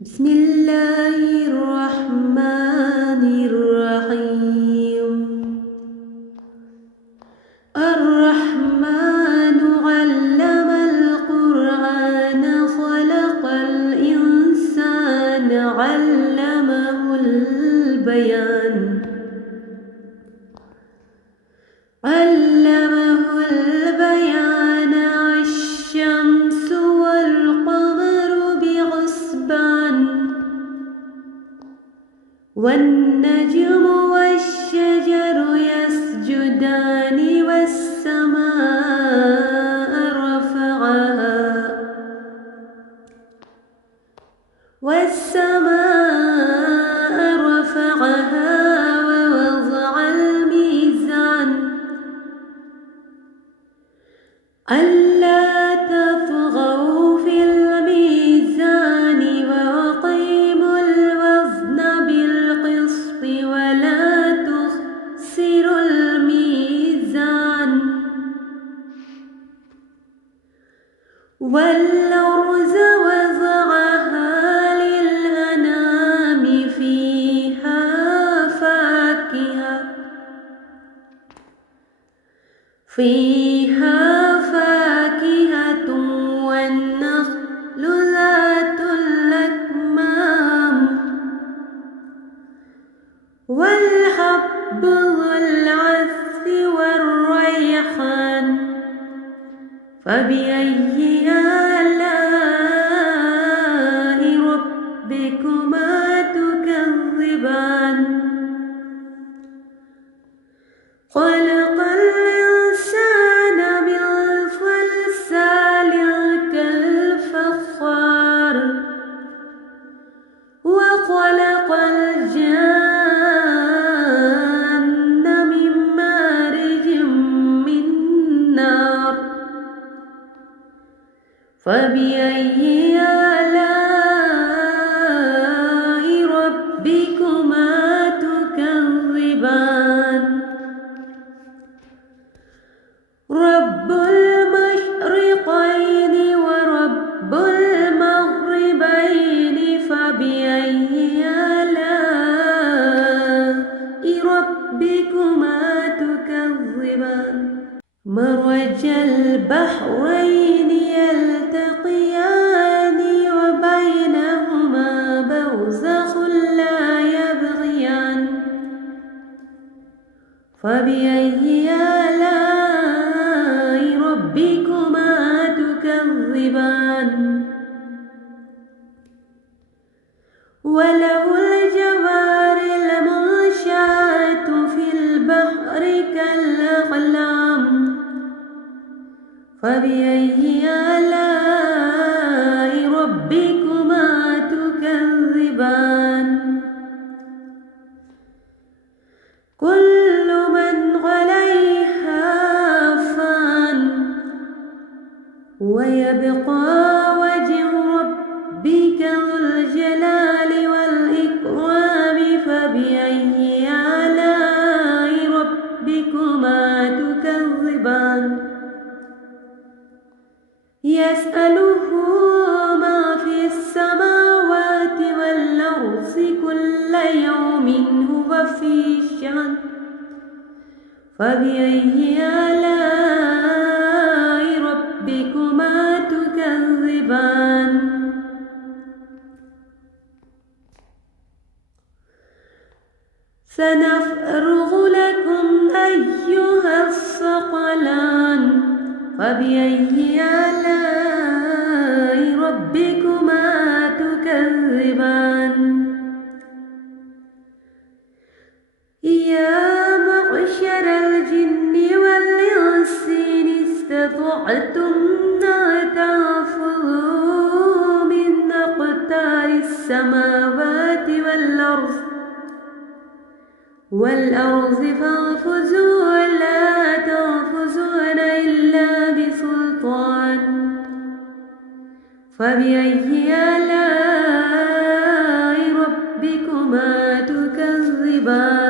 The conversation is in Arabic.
بسم الله الرحمن الرحيم. الرحمن علم القرآن خلق الإنسان علمه البيان الشمس والقمر بحسبان والنجم والشجر يسجدان والسماء رفعها ووضع الميزان ألا تطغوا في الميزان وأقيموا الوزن بالقسط ولا تخسروا الميزان والأرض وضعها للأنام فيها فاكهة والنخل ذات الأكمام والحب ذو العصف والريحان فبأي آلاء ربكما تكذبان خلق الإنسان من صلصال كالفخار وخلق الجان من مارج من نار فبأي آلاء ربكما تكذبان رب المشرقين ورب المغربين فبأي آلاء ربكما تكذبان مرج البحرين يلتقيان وبينهما برزخ لا يبغيان فبأي آلاء ربكما تكذبان وله الجوار المنشآت في البحر كالأعلام فبأي آلاء ربكما تكذبان كل من عليها فان ويبقى وجه ربك ذو الجلال والإكرام فبأي آلاء ربكما تكذبان يسأله ما في السماوات والأرض كل يوم هو في شأن فبأي آلاء ربكما تكذبان سنفرغ لكم أيها الثقلان فبأي آلاء ربكما تكذبان يا معشر الجن والإنس إن استطعتم أن تنفذوا من أقطار السماوات والأرض فانفذوا لا تنفذون إلا بسلطان فبأي آلاء ربكما تكذبان